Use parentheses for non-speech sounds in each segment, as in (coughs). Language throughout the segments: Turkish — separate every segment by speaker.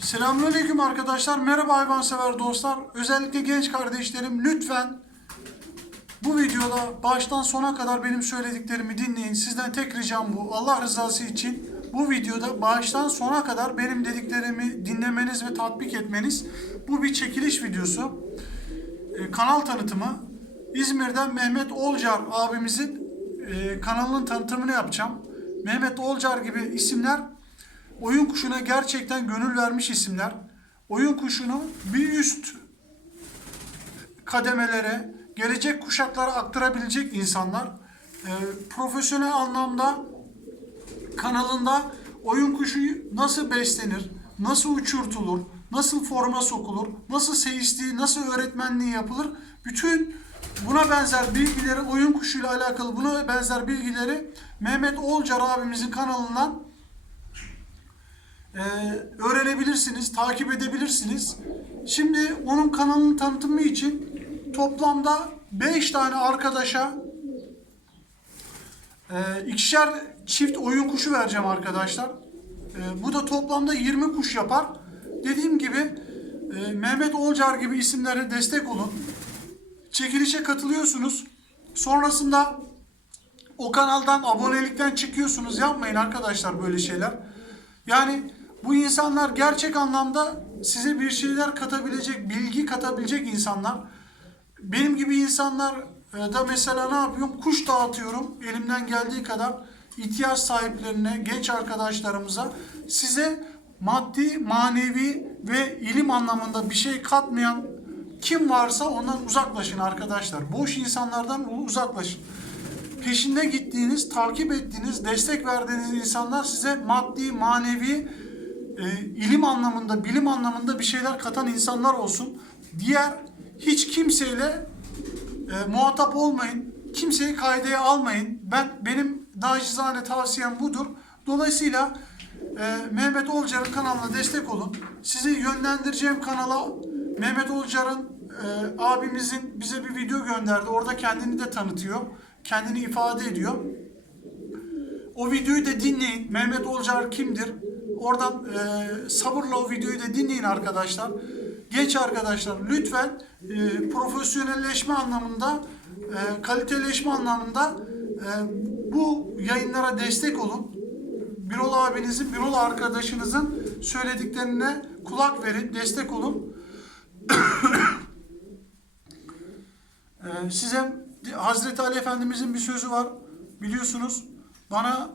Speaker 1: Selamünaleyküm arkadaşlar. Merhaba hayvansever dostlar. Özellikle genç kardeşlerim lütfen bu videoda baştan sona kadar benim söylediklerimi dinleyin. Sizden tek ricam bu. Allah rızası için bu videoda baştan sona kadar benim dediklerimi dinlemeniz ve tatbik etmeniz. Bu bir çekiliş videosu. Ee, kanal tanıtımı. İzmir'den Mehmet Olcar abimizin e, kanalının tanıtımını yapacağım. Mehmet Olcar gibi isimler oyun kuşuna gerçekten gönül vermiş isimler. Oyun kuşunu bir üst kademelere, gelecek kuşaklara aktarabilecek insanlar. Ee, profesyonel anlamda kanalında oyun kuşu nasıl beslenir, nasıl uçurtulur, nasıl forma sokulur, nasıl seyisliği, nasıl öğretmenliği yapılır. Bütün buna benzer bilgileri, oyun kuşuyla alakalı buna benzer bilgileri Mehmet Olcar abimizin kanalından e, öğrenebilirsiniz, takip edebilirsiniz. Şimdi onun kanalının tanıtımı için toplamda 5 tane arkadaşa e, ikişer çift oyun kuşu vereceğim arkadaşlar. E, bu da toplamda 20 kuş yapar. Dediğim gibi e, Mehmet Olcar gibi isimlere destek olun. Çekilişe katılıyorsunuz. Sonrasında o kanaldan abonelikten çıkıyorsunuz. Yapmayın arkadaşlar böyle şeyler. Yani bu insanlar gerçek anlamda size bir şeyler katabilecek, bilgi katabilecek insanlar. Benim gibi insanlar e, da mesela ne yapıyorum? Kuş dağıtıyorum elimden geldiği kadar ihtiyaç sahiplerine, genç arkadaşlarımıza size maddi, manevi ve ilim anlamında bir şey katmayan kim varsa ondan uzaklaşın arkadaşlar. Boş insanlardan uzaklaşın. Peşinde gittiğiniz, takip ettiğiniz, destek verdiğiniz insanlar size maddi, manevi, e, ilim anlamında, bilim anlamında bir şeyler katan insanlar olsun. Diğer hiç kimseyle e, muhatap olmayın. Kimseyi kaydeye almayın. Ben benim nacizane tavsiyem budur. Dolayısıyla e, Mehmet Olcar'ın kanalına destek olun. Sizi yönlendireceğim kanala Mehmet Olcar'ın e, abimizin bize bir video gönderdi. Orada kendini de tanıtıyor. Kendini ifade ediyor. O videoyu da dinleyin. Mehmet Olcar kimdir? Oradan e, sabırla o videoyu da dinleyin arkadaşlar. Genç arkadaşlar lütfen e, profesyonelleşme anlamında, e, kaliteleşme anlamında e, bu yayınlara destek olun. Birol abinizin, Birol arkadaşınızın söylediklerine kulak verin, destek olun. Ee, (coughs) size Hazreti Ali Efendimizin bir sözü var. Biliyorsunuz bana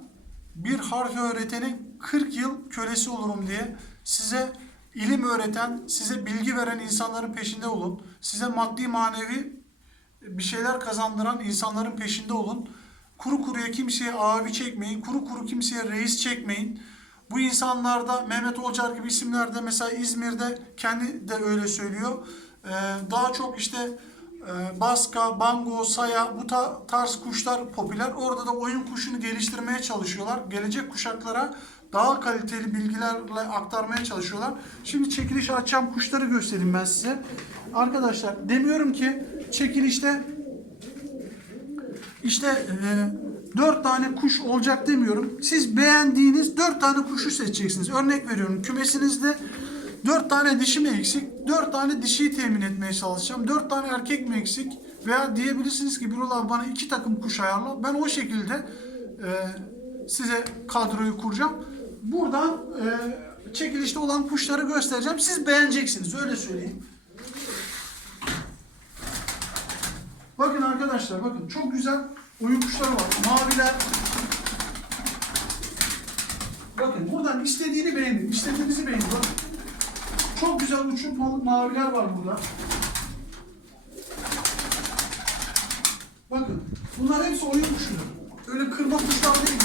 Speaker 1: bir harfi öğretenin 40 yıl kölesi olurum diye size ilim öğreten, size bilgi veren insanların peşinde olun. Size maddi manevi bir şeyler kazandıran insanların peşinde olun. Kuru kuruya kimseye abi çekmeyin. Kuru kuru kimseye reis çekmeyin. Bu insanlarda Mehmet Olcar gibi isimlerde mesela İzmir'de kendi de öyle söylüyor. Ee, daha çok işte Baska, Bango, Saya bu ta- tarz kuşlar popüler. Orada da oyun kuşunu geliştirmeye çalışıyorlar. Gelecek kuşaklara daha kaliteli bilgilerle aktarmaya çalışıyorlar. Şimdi çekiliş açacağım kuşları göstereyim ben size. Arkadaşlar demiyorum ki çekilişte işte e, 4 tane kuş olacak demiyorum. Siz beğendiğiniz 4 tane kuşu seçeceksiniz. Örnek veriyorum kümesinizde 4 tane dişi mi eksik? 4 tane dişiyi temin etmeye çalışacağım. 4 tane erkek mi eksik? Veya diyebilirsiniz ki Birol abi bana 2 takım kuş ayarla. Ben o şekilde e, size kadroyu kuracağım. Buradan e, çekilişte olan kuşları göstereceğim. Siz beğeneceksiniz öyle söyleyeyim. Bakın arkadaşlar bakın çok güzel oyun kuşları var. Maviler. Bakın buradan istediğini beğenin. istediğinizi beğenin. Bakın. Çok güzel uçurtmalı maviler var burada. Bakın bunlar hepsi oyun kuşudur. Öyle kırma kuşlar değil.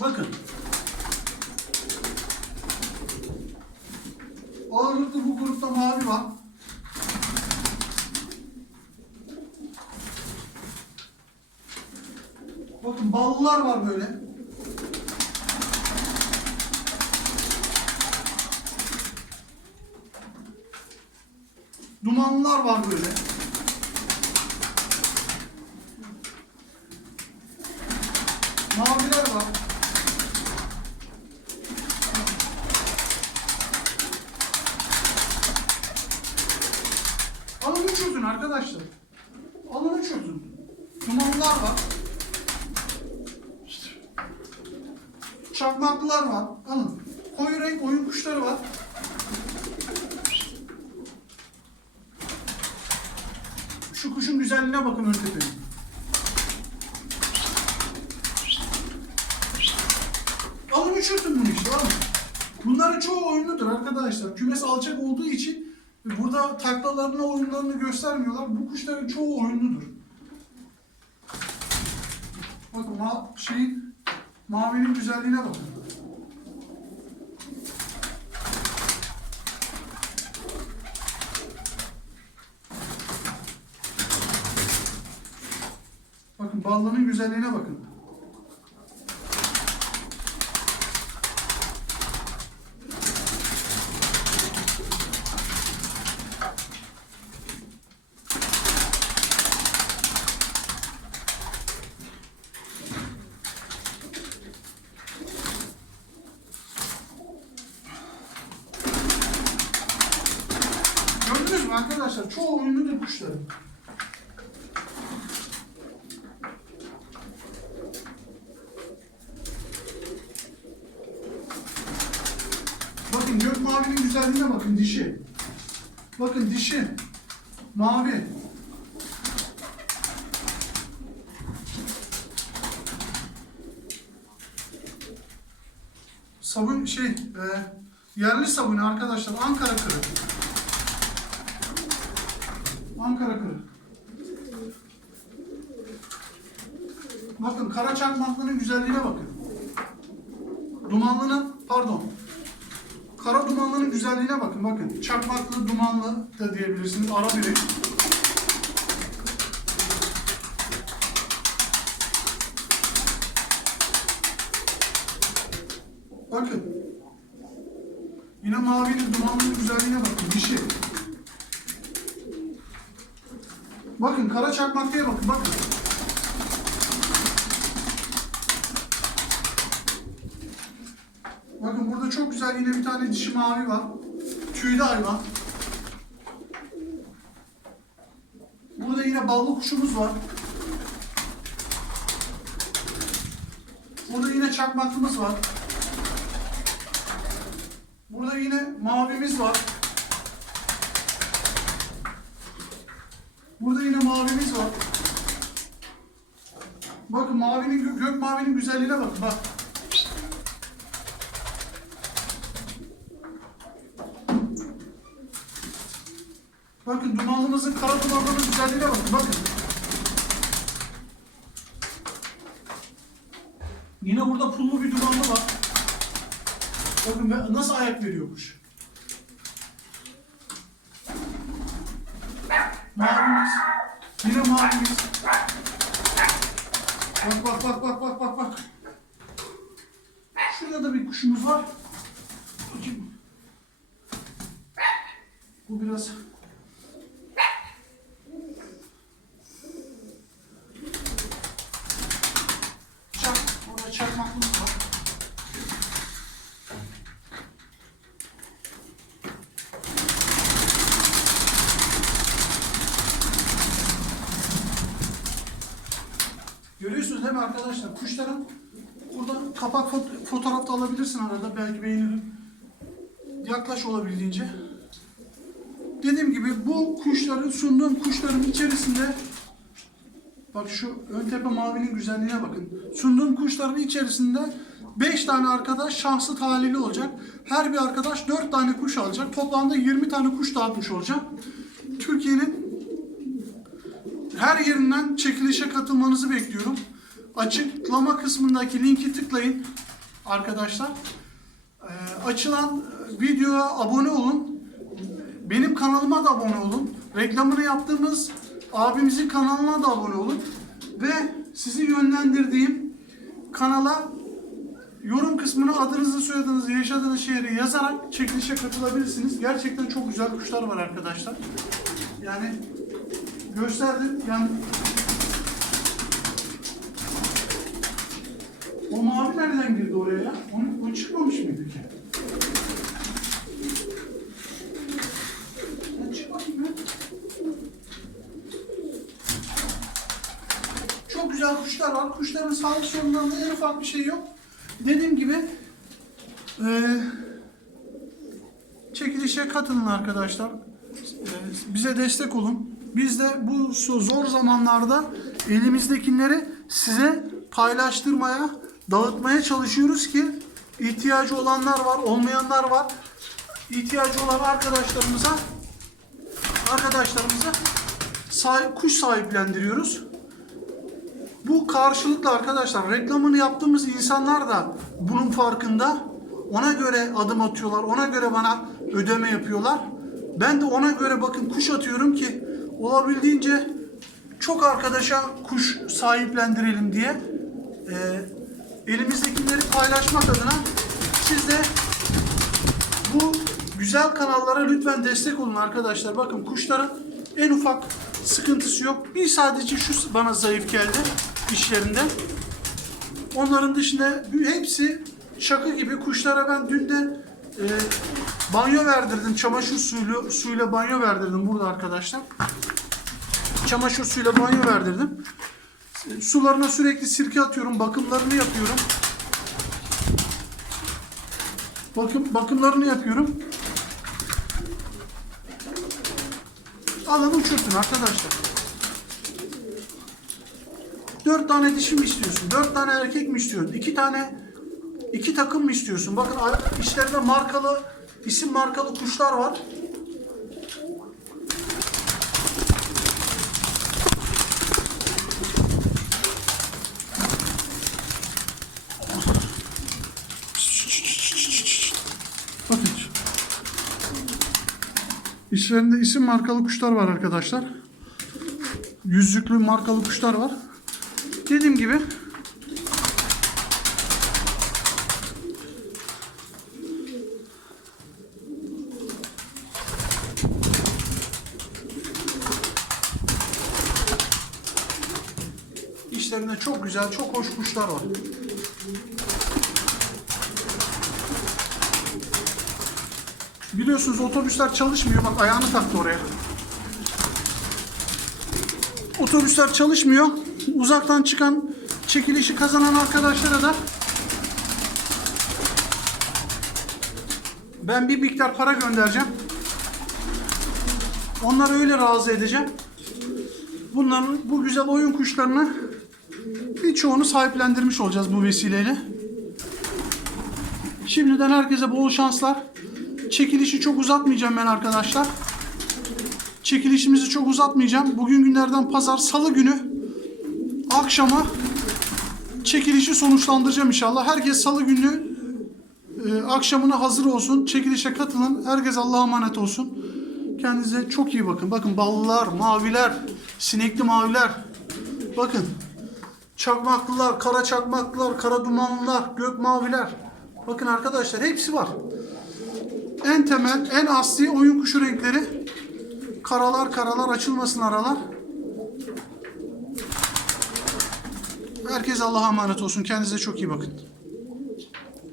Speaker 1: Bakın. Ağırlıklı bu grupta mavi var. Bakın ballılar var böyle. Dumanlılar var böyle. var. Alın uçurtun arkadaşlar. Alın uçurtun. Dumanlar var. Çakmaklılar var. Alın. Koyu renk oyun kuşları var. Şu kuşun güzelliğine bakın Öntepe'nin. Alın uçurtun bunu işte alın. Bunların çoğu oyunludur arkadaşlar. Kümes alçak olduğu için burada taklalarını oyunlarını göstermiyorlar. Bu kuşların çoğu oyunludur. Bakın ma şeyin mavinin güzelliğine bakın. Bakın ballanın güzelliğine bakın. Gördünüz mü arkadaşlar? Çoğu oyunludur kuşların. Bakın gök mavinin güzelliğine bakın dişi. Bakın dişi. Mavi. Sabun şey, e, yerli sabunu arkadaşlar Ankara kırı. Ankara kırı. Bakın kara çakmaklının güzelliğine bakın. Dumanlının, pardon, Kara dumanlının güzelliğine bakın. Bakın çakmaklı dumanlı da diyebilirsiniz. Ara biri. Bakın. Yine mavinin dumanlının güzelliğine bakın. Dişi. Bakın kara çakmaklıya. Bakın. Bakın güzel yine bir tane dişi mavi var. Tüylü hayvan. Burada yine ballı kuşumuz var. Burada yine çakmaklımız var. Burada yine mavimiz var. Burada yine mavimiz var. Bakın mavinin gö- gök mavinin güzelliğine bakın bak. Bakın dumanlımızın kara dumanlının güzelliğine bakın. Bakın. Yine burada pullu bir dumanlı var. Bakın nasıl ayak veriyor kuş. Mavimiz. Yine mavimiz. Bak bak bak bak bak bak bak. Şurada da bir kuşumuz var. Bakayım. Bu biraz Çak, orada çakmaklımız var. Görüyorsunuz değil mi arkadaşlar? Kuşların burada kapak fot- fotoğraf alabilirsin arada. Belki beğenirim. Yaklaş olabildiğince. Dediğim gibi bu kuşların sunduğum kuşların içerisinde Bak şu ön tepe mavinin güzelliğine bakın. Sunduğum kuşların içerisinde 5 tane arkadaş şanslı talihli olacak. Her bir arkadaş 4 tane kuş alacak. Toplamda 20 tane kuş dağıtmış olacağım. Türkiye'nin her yerinden çekilişe katılmanızı bekliyorum. Açıklama kısmındaki linki tıklayın arkadaşlar. Ee, açılan videoya abone olun. Benim kanalıma da abone olun. Reklamını yaptığımız abimizin kanalına da abone olun. Ve sizi yönlendirdiğim kanala yorum kısmına adınızı, soyadınızı, yaşadığınız şehri yazarak çekilişe katılabilirsiniz. Gerçekten çok güzel kuşlar var arkadaşlar. Yani gösterdim. Yani O mavi nereden girdi oraya ya? Onun, o çıkmamış mıydı ki? Ya çık bakayım ya. Çok güzel kuşlar var. Kuşların sağlık sorunlarında en ufak bir şey yok. Dediğim gibi eee çekilişe katılın arkadaşlar. Eee, bize destek olun. Biz de bu zor zamanlarda elimizdekileri size paylaştırmaya, dağıtmaya çalışıyoruz ki ihtiyacı olanlar var, olmayanlar var. İhtiyacı olan arkadaşlarımıza arkadaşlarımıza sahip, kuş sahiplendiriyoruz. Bu karşılıklı arkadaşlar reklamını yaptığımız insanlar da bunun farkında. Ona göre adım atıyorlar. Ona göre bana ödeme yapıyorlar. Ben de ona göre bakın kuş atıyorum ki olabildiğince çok arkadaşa kuş sahiplendirelim diye e, elimizdekileri paylaşmak adına siz de bu güzel kanallara lütfen destek olun arkadaşlar. Bakın kuşların en ufak sıkıntısı yok. Bir sadece şu bana zayıf geldi işlerinde. Onların dışında hepsi şaka gibi kuşlara ben dün de e, banyo verdirdim. Çamaşır suyuyla, suyla banyo verdirdim burada arkadaşlar. Çamaşır suyuyla banyo verdirdim. Sularına sürekli sirke atıyorum. Bakımlarını yapıyorum. Bakım, bakımlarını yapıyorum. Alın uçurtun arkadaşlar. Dört tane dişi mi istiyorsun? Dört tane erkek mi istiyorsun? İki tane, iki takım mı istiyorsun? Bakın içlerinde markalı, isim markalı kuşlar var. Bakın. İçlerinde isim markalı kuşlar var arkadaşlar. Yüzüklü markalı kuşlar var. Dediğim gibi İçlerinde çok güzel, çok hoş kuşlar var. Biliyorsunuz otobüsler çalışmıyor. Bak ayağını taktı oraya. Otobüsler çalışmıyor. Uzaktan çıkan çekilişi kazanan arkadaşlara da ben bir miktar para göndereceğim. Onları öyle razı edeceğim. Bunların bu güzel oyun kuşlarını birçoğunu sahiplendirmiş olacağız bu vesileyle. Şimdiden herkese bol şanslar. Çekilişi çok uzatmayacağım ben arkadaşlar. Çekilişimizi çok uzatmayacağım. Bugün günlerden pazar, salı günü akşama çekilişi sonuçlandıracağım inşallah. Herkes salı günü e, akşamına hazır olsun. Çekilişe katılın. Herkes Allah'a emanet olsun. Kendinize çok iyi bakın. Bakın ballılar, maviler, sinekli maviler. Bakın. Çakmaklılar, kara çakmaklılar, kara dumanlılar, gök maviler. Bakın arkadaşlar hepsi var. En temel, en asli oyun kuşu renkleri. Karalar karalar açılmasın aralar. Herkes Allah'a emanet olsun. Kendinize çok iyi bakın.